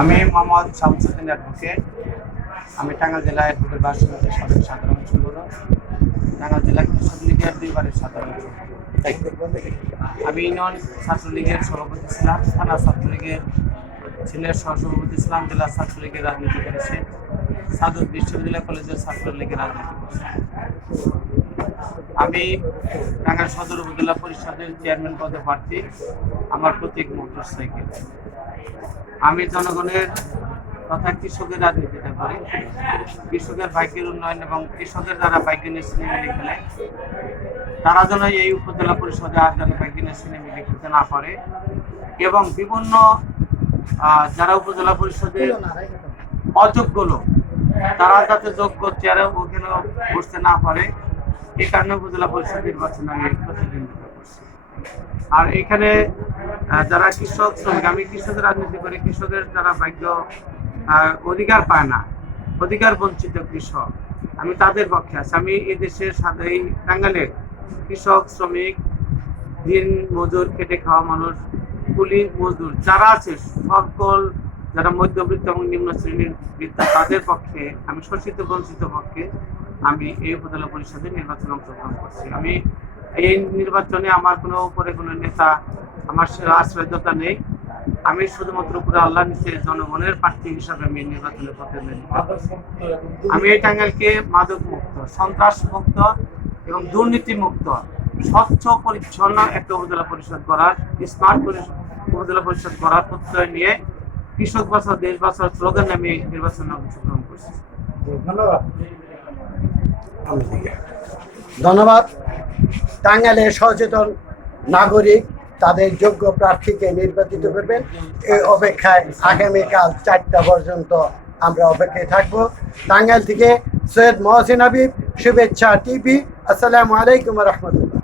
আমি মোহাম্মদ শামসুদ্দিন অ্যাডভোকেট আমি টাঙ্গাইল জেলা অ্যাডভোকেট বার সমিতির সাধারণ সম্পাদক। টাঙ্গাইল জেলা কৃষক লীগের দুইবারের সাধারণ আমি ইউনিয়ন ছাত্রলীগের সভাপতি ছিলাম, থানা ছাত্রলীগের সিনিয়র সহসভাপতি ছিলাম, জেলা ছাত্রলীগের রাজনীতি করেছি সাদর বিশ্ববিদ্যালয় কলেজের ছাত্রলীগের রাজনীতি করেছি আমি টাঙ্গাইল সদর উপজেলা পরিষদের চেয়ারম্যান পদে প্রার্থী, আমার প্রতীক মোটর সাইকেল আমি জনগণের তথা কৃষকের রাজনীতিটা করি। কৃষকের বাইকের উন্নয়ন এবং কৃষকের যারা বাইকে নিয়ে সিনেমিলি খেলে তারা যেন এই উপজেলা পরিষদে আর যেন বাইকে নিয়ে সিনেমিলি খেলতে না পারে এবং বিভিন্ন যারা উপজেলা পরিষদের অযোগ্য লোক, তারা যাতে যোগ্য চেয়ারে ওখানে বসতে না পারে। কারণে উপজেলা পরিষদ আমি প্রতিদ্বন্দ্বিতা করছি। আর এখানে যারা কৃষক শ্রমিক আমি কৃষকের রাজনীতি করি, কৃষকের যারা ভাগ্য অধিকার পায় না, অধিকার বঞ্চিত কৃষক, আমি তাদের পক্ষে আছি। আমি এই দেশের টাঙ্গালের কৃষক, শ্রমিক, দিন মজুর, খেটে খাওয়া মানুষ, কুলি, মজদুর যারা আছে, সকল যারা মধ্যবিত্ত এবং নিম্ন শ্রেণির বৃত্তা তাদের পক্ষে, আমি শোষিত, বঞ্চিত পক্ষে আমি এই উপজেলা পরিষদের নির্বাচনে অংশগ্রহণ করছি। আমি এই নির্বাচনে আমার কোনো উপরে কোনো নেতা, আমার সে আশ্রয়তা নেই। আমি শুধুমাত্র উপরে আল্লাহ নিচে জনগণের প্রার্থী হিসাবে আমি নির্বাচনে। আমি এই টাঙ্গাইলকে মাদক মুক্ত সন্ত্রাস মুক্ত এবং দুর্নীতি মুক্ত স্বচ্ছ, পরিচ্ছন্ন একটা উপজেলা পরিষদ করার স্মার্ট উপজেলা পরিষদ করার প্রত্যয় নিয়ে কৃষক বাঁচাও দেশ বাঁচাও স্লোগান আমি নির্বাচনে অংশগ্রহণ করছি। ধন্যবাদ। ধন্যবাদ। টাঙ্গালের সচেতন নাগরিক, তাদের যোগ্য প্রার্থীকে নির্বাচিত করবেন। এই অপেক্ষায় আগামীকাল চারটা পর্যন্ত আমরা অপেক্ষায় থাকব। টাঙ্গাইল থেকে সৈয়দ মহসিন হাবিব, শুভেচ্ছা টিভি। আসসালামু আলাইকুম রহমতুল্লাহ।